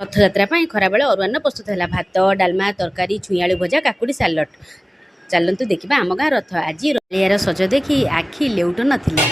ରଥଯାତ୍ରା ପାଇଁ ଖରାବେଳେ ଅରୁଆନ୍ନ ପ୍ରସ୍ତୁତ ହେଲା। ଭାତ, ଡାଲମା, ତରକାରୀ, ଛୁଇଁଆଳୁ ଭଜା, କାକୁଡ଼ି ସାଲଟ। ଚାଲନ୍ତୁ ଦେଖିବା ଆମ ଗାଁ ରଥ। ଆଜି ରଳିଆର ସଜ ଦେଖି ଆଖି ଲେଉଟୁ ନଥିଲା।